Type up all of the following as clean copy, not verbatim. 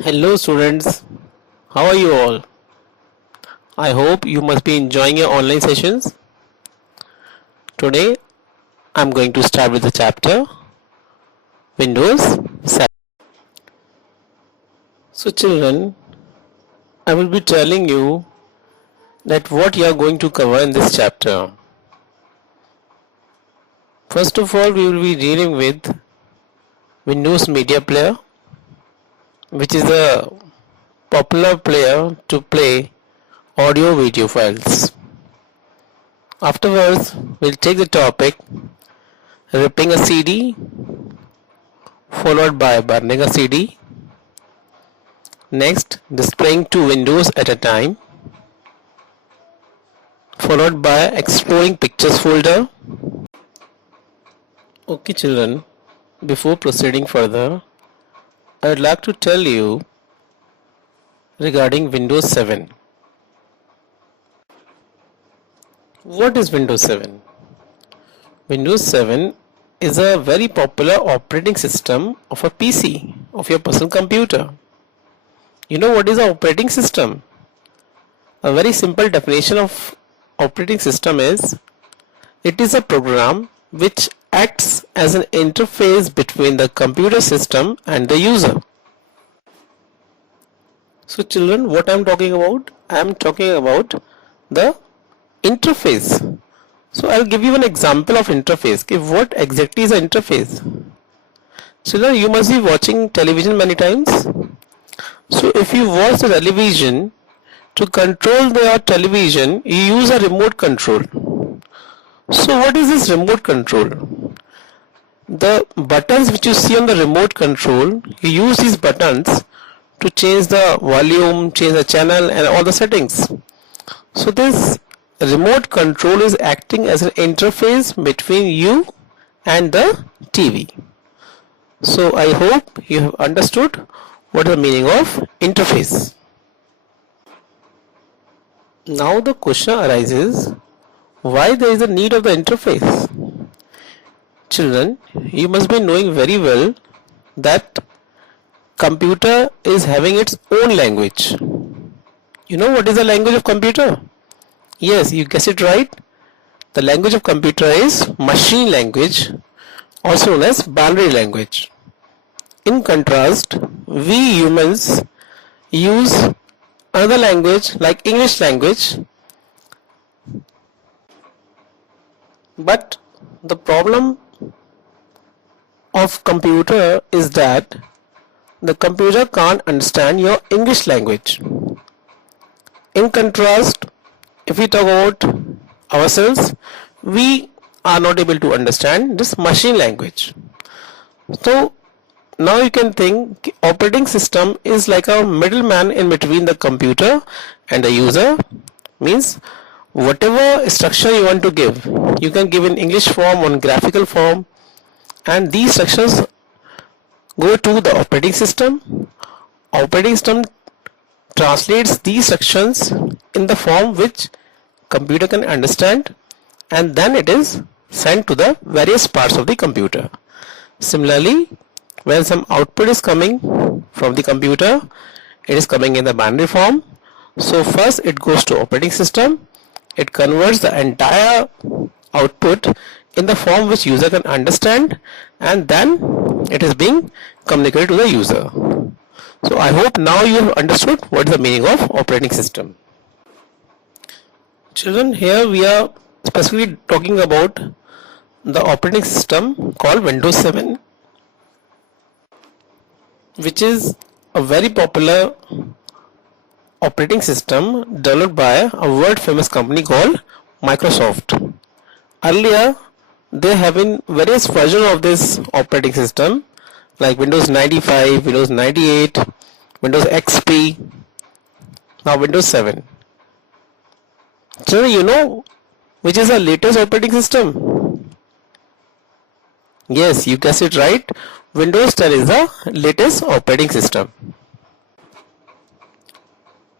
Hello students, how are you all? I hope you must be enjoying your online sessions. Today I am going to start with the chapter Windows 7. So children, I will be telling you that what you are going to cover in this chapter. First of all, we will be dealing with Windows Media Player, which is a popular player to play audio video files. Afterwards, we'll take the topic ripping a CD followed by burning a CD. Next, displaying two windows at a time, followed by exploring pictures folder. Okay children, before proceeding further, I would like to tell you regarding Windows 7. What is Windows 7? Windows 7 is a very popular operating system of a PC, of your personal computer. You know what is an operating system? A very simple definition of operating system is, it is a program which acts as an interface between the computer system and the user. So children, what I am talking about? I am talking about the interface. So I'll give you an example of interface. Okay, what exactly is an interface? Children, you must be watching television many times. So if you watch the television, to control the television, you use a remote control. So what is this remote control? The buttons which you see on the remote control, you use these buttons to change the volume, change the channel and all the settings. So this remote control is acting as an interface between you and the TV. So I hope you have understood what is the meaning of interface. Now the question arises, why there is a need of the interface? Children, you must be knowing very well that computer is having its own language. You know what is the language of computer? Yes, you guessed it right. The language of computer is machine language, also known as binary language. In contrast, we humans use another language like English language. But the problem of computer is that the computer can't understand your English language. In contrast, if we talk about ourselves, we are not able to understand this machine language. So now you can think operating system is like a middleman in between the computer and the user. Means whatever instruction you want to give, you can give in English form or in graphical form, and these instructions go to the operating system. Operating system translates these instructions in the form which computer can understand, and then it is sent to the various parts of the computer. Similarly, when some output is coming from the computer, it is coming in the binary form. So first it goes to operating system, it converts the entire output in the form which user can understand, and then it is being communicated to the user. So I hope now you have understood what is the meaning of operating system. Children, here we are specifically talking about the operating system called Windows 7, which is a very popular operating system developed by a world famous company called Microsoft. Earlier, there have been various versions of this operating system like Windows 95, Windows 98, Windows XP, now Windows 7. So you know which is the latest operating system? Yes, you guessed it right. Windows 10 is the latest operating system.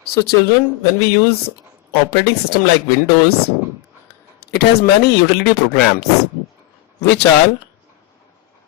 So children, when we use operating system like Windows, it has many utility programs which are